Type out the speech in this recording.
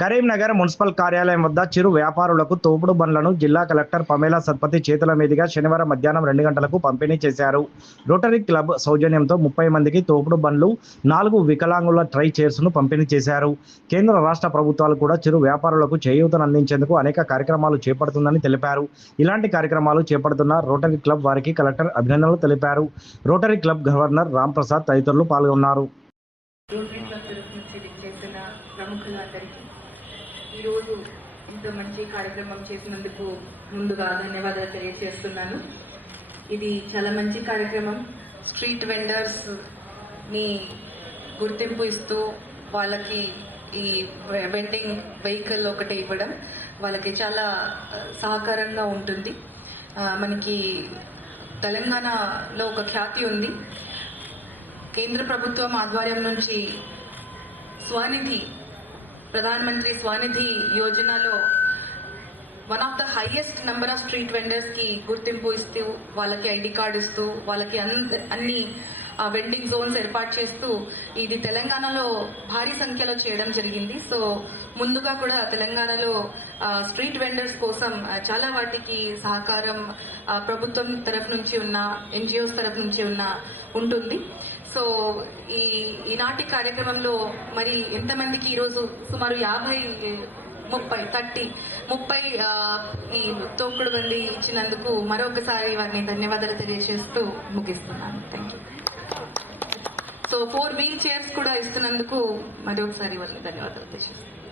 Karimnagar municipal కార్యాలయం వద్ద చిరు వ్యాపారులకు తోపుడు బండ్లను జిల్లా కలెక్టర్ పమేలా సత్పతి చేతుల మీదుగా శనివారం మధ్యాహ్నం రెండు గంటలకు పంపిణీ చేశారు. రోటరీ క్లబ్ సౌజన్యంతో ముప్పై మందికి తోపుడు బండ్లు నాలుగు వికలాంగుల ట్రై చైర్స్ను పంపిణీ చేశారు. కేంద్ర రాష్ట్ర ప్రభుత్వాలు కూడా చిరు వ్యాపారులకు చేయూతను అందించేందుకు అనేక కార్యక్రమాలు చేపడుతుందని తెలిపారు. ఇలాంటి కార్యక్రమాలు చేపడుతున్న రోటరీ క్లబ్ వారికి కలెక్టర్ అభినందనలు తెలిపారు. Rotary club governor Ram Prasad తదితరులు పాల్గొన్నారు. ప్రముఖులందరికీ ఈరోజు ఇంత మంచి కార్యక్రమం చేసినందుకు ముందుగా ధన్యవాదాలు తెలియజేస్తున్నాను. ఇది చాలా మంచి కార్యక్రమం. స్ట్రీట్ వెండర్స్ని గుర్తింపు ఇస్తూ వాళ్ళకి ఈ వెండింగ్ వెహికల్ ఒకటి ఇవ్వడం వాళ్ళకి చాలా సహకారంగా ఉంటుంది. మనకి తెలంగాణలో ఒక ఖ్యాతి ఉంది. కేంద్ర ప్రభుత్వం ఆధ్వర్యం నుంచి స్వనిధి ప్రధానమంత్రి స్వానిధి యోజనలో one of the highest number of street వెండర్స్కి గుర్తింపు ఇస్తూ వాళ్ళకి ఐడి కార్డు ఇస్తూ వాళ్ళకి అన్- అన్ని వెండింగ్ జోన్స్ ఏర్పాటు చేస్తూ ఇది తెలంగాణలో భారీ సంఖ్యలో చేయడం జరిగింది. సో ముందుగా కూడా తెలంగాణలో స్ట్రీట్ వెండర్స్ కోసం చాలా వాటికి సహకారం ప్రభుత్వం తరఫు నుంచి ఉన్న ఎన్జిఓస్ తరఫు నుంచి ఉన్న ఉంటుంది. సో ఈ ఈనాటి కార్యక్రమంలో మరి ఎంతమందికి ఈరోజు సుమారు యాభై ముప్పై థర్టీ ముప్పై ఈ తోకుడు బండి ఇచ్చినందుకు మరొకసారి వారిని ధన్యవాదాలు తెలియజేస్తూ ముగిస్తున్నాను. Thank you so four wheel chairs కూడా ఇస్తున్నందుకు మరొకసారి వారిని ధన్యవాదాలు తెలియజేస్తాను